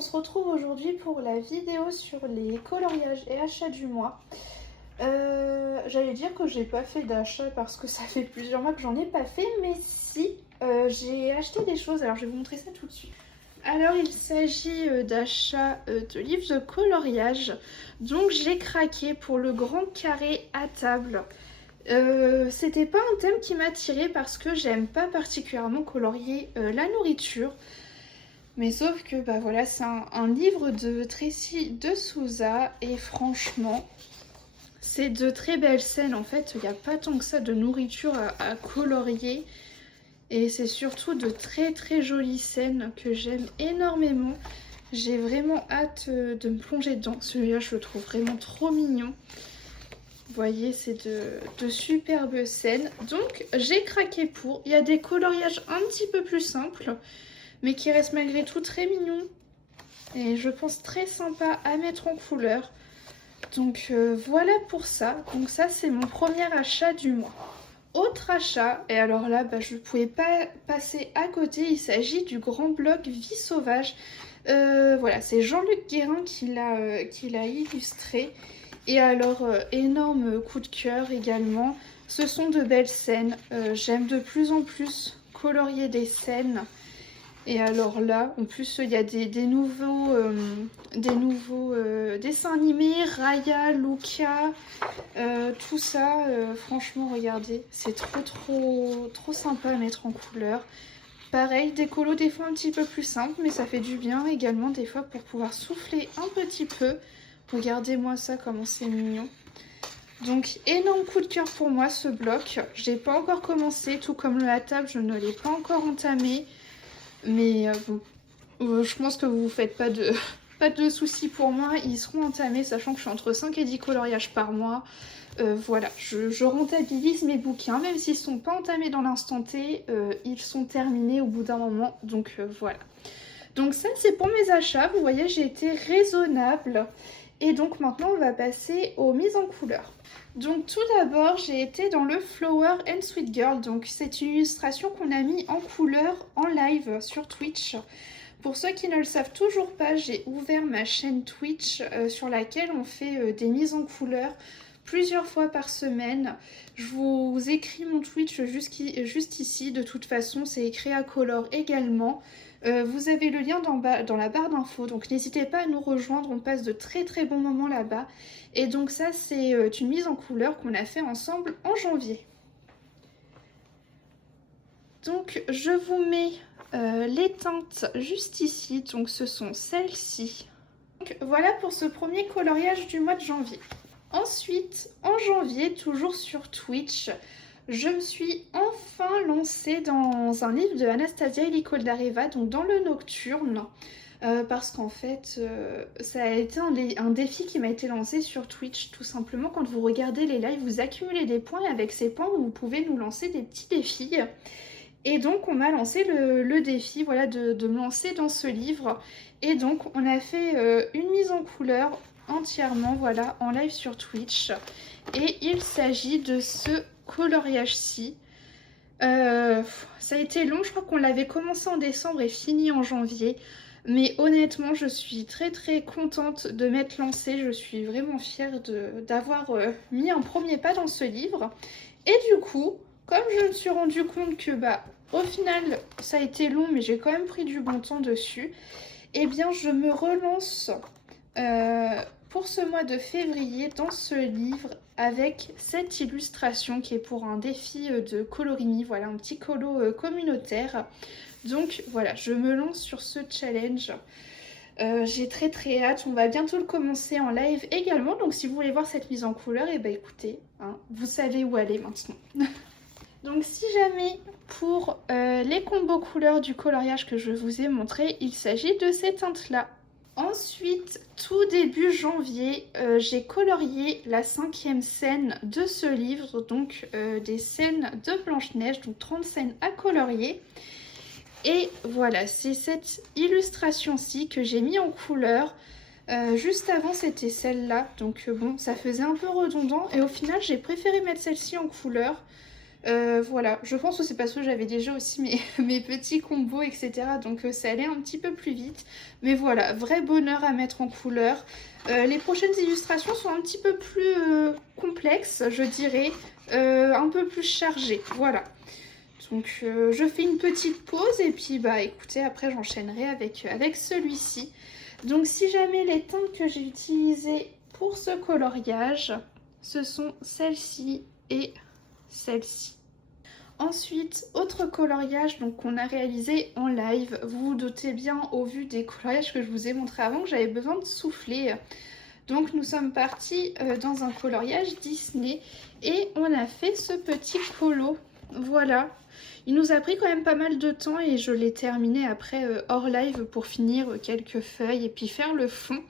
on se retrouve aujourd'hui pour la vidéo sur les coloriages et achats du mois. J'allais dire que j'ai pas fait d'achat parce que ça fait plusieurs mois que j'en ai pas fait, mais si, j'ai acheté des choses, alors je vais vous montrer ça tout de suite. Alors il s'agit d'achats de livres de coloriage, donc j'ai craqué pour le grand carré à table. C'était pas un thème qui m'attirait parce que j'aime pas particulièrement colorier la nourriture. Mais sauf que bah voilà, c'est un livre de Tracy de Souza et franchement, c'est de très belles scènes. En fait, il n'y a pas tant que ça de nourriture à colorier. Et c'est surtout de très très jolies scènes que j'aime énormément. J'ai vraiment hâte de me plonger dedans. Celui-là, je le trouve vraiment trop mignon. Vous voyez, c'est de superbes scènes. Donc, j'ai craqué pour. Il y a des coloriages un petit peu plus simples, mais qui restent malgré tout très mignons. Et je pense très sympa à mettre en couleur. Donc, voilà pour ça. Donc ça, c'est mon premier achat du mois. Autre achat, et alors là, bah, je ne pouvais pas passer à côté. Il s'agit du grand bloc Vie Sauvage. Voilà, c'est Jean-Luc Guérin qui l'a illustré. Et alors, énorme coup de cœur également. Ce sont de belles scènes. J'aime de plus en plus colorier des scènes. Et alors là, en plus, il y a des nouveaux dessins animés, Raya, Luca, tout ça. Franchement, regardez, c'est trop sympa à mettre en couleur. Pareil, des colos des fois un petit peu plus simples, mais ça fait du bien également des fois pour pouvoir souffler un petit peu. Regardez-moi ça, comment c'est mignon. Donc, énorme coup de cœur pour moi, ce bloc. Je n'ai pas encore commencé, tout comme le à table, je ne l'ai pas encore entamé. Mais bon, je pense que vous ne faites pas de soucis pour moi. Ils seront entamés, sachant que je suis entre 5 et 10 coloriages par mois. Voilà, je rentabilise mes bouquins, même s'ils ne sont pas entamés dans l'instant T, ils sont terminés au bout d'un moment. Donc voilà. Donc ça, c'est pour mes achats. Vous voyez, j'ai été raisonnable. Et donc maintenant, on va passer aux mises en couleur. Donc tout d'abord, j'ai été dans le Flower and Sweet Girl. Donc c'est une illustration qu'on a mis en couleur en live sur Twitch. Pour ceux qui ne le savent toujours pas, j'ai ouvert ma chaîne Twitch sur laquelle on fait des mises en couleur plusieurs fois par semaine. Je vous écris mon Twitch juste ici. De toute façon, c'est écrit à color également. Vous avez le lien dans la barre d'infos, donc n'hésitez pas à nous rejoindre, on passe de très très bons moments là-bas. Et donc ça, c'est une mise en couleur qu'on a fait ensemble en janvier. Donc je vous mets les teintes juste ici, donc ce sont celles-ci. Donc voilà pour ce premier coloriage du mois de janvier. Ensuite, en janvier, toujours sur Twitch, je me suis enfin lancée dans un livre de Anastasia Elikoldareva, donc dans le Nocturne, parce qu'en fait, ça a été un défi qui m'a été lancé sur Twitch, tout simplement. Quand vous regardez les lives, vous accumulez des points, et avec ces points, vous pouvez nous lancer des petits défis. Et donc, on m'a lancé le défi, voilà, de me lancer dans ce livre. Et donc, on a fait une mise en couleur entièrement, voilà, en live sur Twitch. Et il s'agit de ce coloriage-ci. Ça a été long, je crois qu'on l'avait commencé en décembre et fini en janvier. Mais honnêtement, je suis très très contente de m'être lancée. Je suis vraiment fière d'avoir mis un premier pas dans ce livre. Et du coup, comme je me suis rendu compte que bah au final ça a été long, mais j'ai quand même pris du bon temps dessus, eh bien je me relance pour ce mois de février dans ce livre avec cette illustration qui est pour un défi de colorimie, voilà, un petit colo communautaire. Donc voilà, je me lance sur ce challenge. J'ai très très hâte, on va bientôt le commencer en live également, donc si vous voulez voir cette mise en couleur, et bah écoutez, hein, vous savez où aller maintenant. Donc si jamais pour les combos couleurs du coloriage que je vous ai montré, il s'agit de ces teintes là. Ensuite, tout début janvier, j'ai colorié la 5e scène de ce livre, donc des scènes de Blanche-Neige, donc 30 scènes à colorier. Et voilà, c'est cette illustration-ci que j'ai mis en couleur. Juste avant, c'était celle-là, donc bon, ça faisait un peu redondant. Et au final, j'ai préféré mettre celle-ci en couleur Voilà, je pense que c'est parce que j'avais déjà aussi mes petits combos, etc. Donc ça allait un petit peu plus vite. Mais voilà, vrai bonheur à mettre en couleur. Les prochaines illustrations sont un petit peu plus complexes, je dirais. Un peu plus chargées, voilà. Donc je fais une petite pause et puis bah écoutez, après j'enchaînerai avec celui-ci. Donc si jamais les teintes que j'ai utilisées pour ce coloriage, ce sont celle-ci et celle-ci. Ensuite, autre coloriage donc qu'on a réalisé en live. Vous vous doutez bien au vu des coloriages que je vous ai montré avant que j'avais besoin de souffler. Donc nous sommes partis dans un coloriage Disney et on a fait ce petit colo. Voilà. Il nous a pris quand même pas mal de temps et je l'ai terminé après hors live pour finir quelques feuilles et puis faire le fond.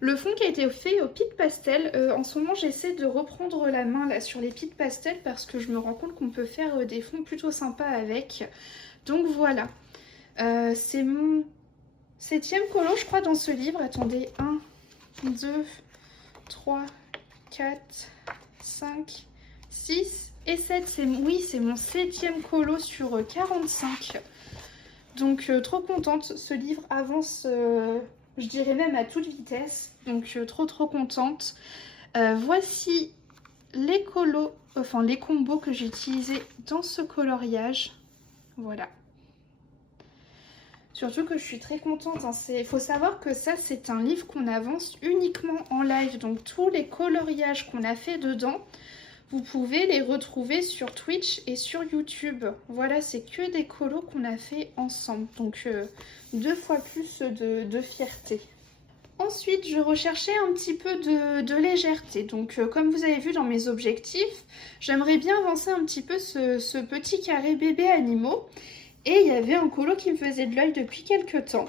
Le fond qui a été fait au Pic Pastel. En ce moment j'essaie de reprendre la main là sur les Pic Pastel parce que je me rends compte qu'on peut faire des fonds plutôt sympas avec. Donc voilà. C'est mon 7e colo je crois dans ce livre. Attendez, 1, 2, 3, 4, 5, 6 et 7. Oui, c'est mon 7e colo sur 45. Donc trop contente. Ce livre avance, je dirais même à toute vitesse. Donc trop contente. Voici les colos, enfin les combos que j'ai utilisés dans ce coloriage. Voilà. Surtout que je suis très contente. Il faut savoir que ça, c'est un livre qu'on avance uniquement en live. Donc tous les coloriages qu'on a fait dedans, vous pouvez les retrouver sur Twitch et sur YouTube. Voilà, c'est que des colos qu'on a fait ensemble. Donc 2 fois plus de fierté. Ensuite, je recherchais un petit peu de légèreté. Donc comme vous avez vu dans mes objectifs, j'aimerais bien avancer un petit peu ce petit carré bébé animaux. Et il y avait un colo qui me faisait de l'œil depuis quelques temps.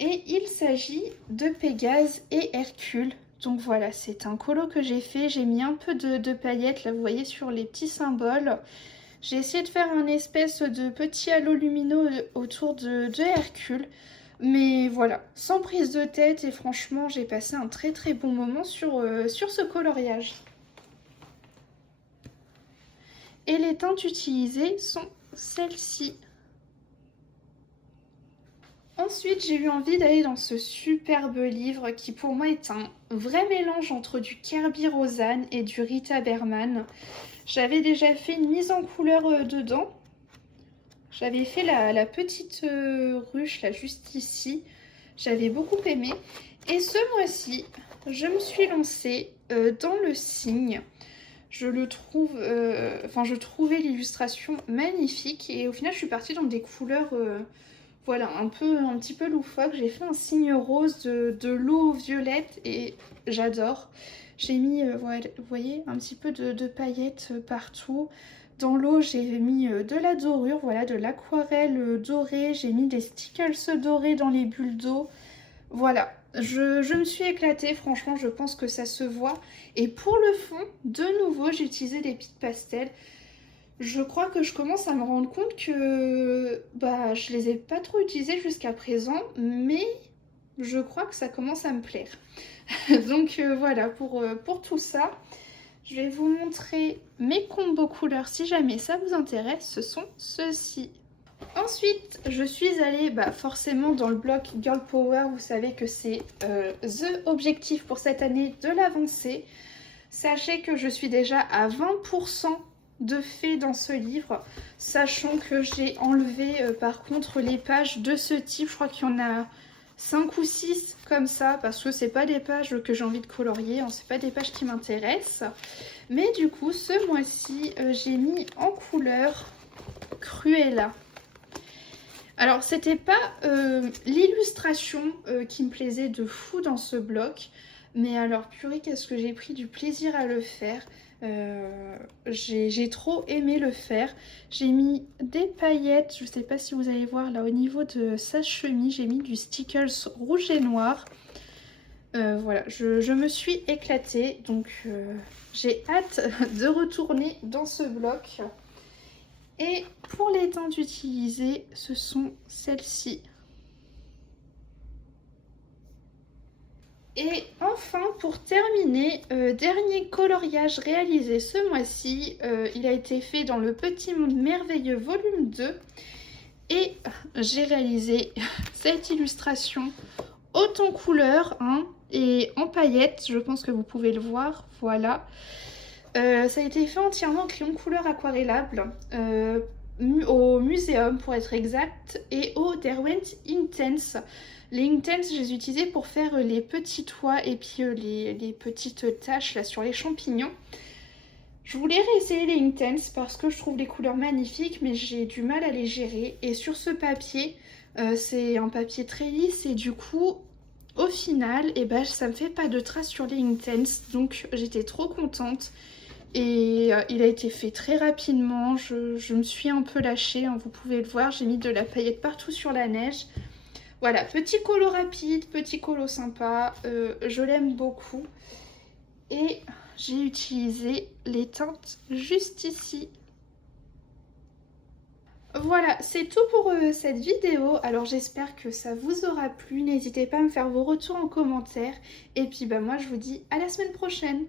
Et il s'agit de Pégase et Hercule. Donc voilà, c'est un colo que j'ai fait. J'ai mis un peu de paillettes, là vous voyez, sur les petits symboles. J'ai essayé de faire un espèce de petit halo lumineux autour de Hercule. Mais voilà, sans prise de tête et franchement, j'ai passé un très bon moment sur ce coloriage. Et les teintes utilisées sont celles-ci. Ensuite, j'ai eu envie d'aller dans ce superbe livre qui pour moi est un vrai mélange entre du Kerby Rosanes et du Rita Berman. J'avais déjà fait une mise en couleur dedans. J'avais fait la petite ruche là juste ici. J'avais beaucoup aimé. Et ce mois-ci, je me suis lancée dans le cygne. Je le trouve, je trouvais l'illustration magnifique et au final je suis partie dans des couleurs voilà, un petit peu loufoque. J'ai fait un cygne rose de l'eau violette et j'adore. J'ai mis, vous voyez, un petit peu de paillettes partout. Dans l'eau, j'ai mis de la dorure, voilà, de l'aquarelle dorée. J'ai mis des stickers dorés dans les bulles d'eau. Voilà, je me suis éclatée, franchement, je pense que ça se voit. Et pour le fond, de nouveau, j'ai utilisé des Pic Pastel. Je crois que je commence à me rendre compte que bah, je les ai pas trop utilisés jusqu'à présent, mais je crois que ça commence à me plaire. Donc voilà, pour tout ça, je vais vous montrer mes combos couleurs si jamais ça vous intéresse. Ce sont ceux-ci. Ensuite, je suis allée forcément dans le bloc Girl Power. Vous savez que c'est the objectif pour cette année de l'avancée. Sachez que je suis déjà à 20% de fait dans ce livre, sachant que j'ai enlevé par contre les pages de ce type. Je crois qu'il y en a 5 ou 6 comme ça, parce que c'est pas des pages que j'ai envie de colorier, hein, c'est pas des pages qui m'intéressent. Mais du coup, ce mois-ci, j'ai mis en couleur Cruella. Alors, c'était pas l'illustration qui me plaisait de fou dans ce bloc, mais alors, purée, qu'est-ce que j'ai pris du plaisir à le faire. J'ai trop aimé le faire. J'ai mis des paillettes, je sais pas si vous allez voir là au niveau de sa chemise, j'ai mis du stickers rouge et noir. Voilà, je me suis éclatée, donc j'ai hâte de retourner dans ce bloc. Et pour les teintes utilisées, ce sont celles-ci. Et enfin, pour terminer, dernier coloriage réalisé ce mois-ci, il a été fait dans le Petit Monde Merveilleux volume 2. Et j'ai réalisé cette illustration haute en couleurs hein, et en paillettes, je pense que vous pouvez le voir, voilà. Ça a été fait entièrement en crayon couleur aquarellable, au muséum pour être exact, et au Derwent Intense. Les Intense, je les ai utilisés pour faire les petits toits et puis les petites taches là sur les champignons. Je voulais réessayer les Intense parce que je trouve les couleurs magnifiques, mais j'ai du mal à les gérer. Et sur ce papier, c'est un papier très lisse et du coup, au final, eh ben, ça me fait pas de traces sur les Intense. Donc j'étais trop contente. Et il a été fait très rapidement. Je me suis un peu lâchée, hein, vous pouvez le voir. J'ai mis de la paillette partout sur la neige. Voilà, petit colo rapide, petit colo sympa. Je l'aime beaucoup. Et j'ai utilisé les teintes juste ici. Voilà, c'est tout pour cette vidéo. Alors j'espère que ça vous aura plu. N'hésitez pas à me faire vos retours en commentaire. Et puis bah moi je vous dis à la semaine prochaine.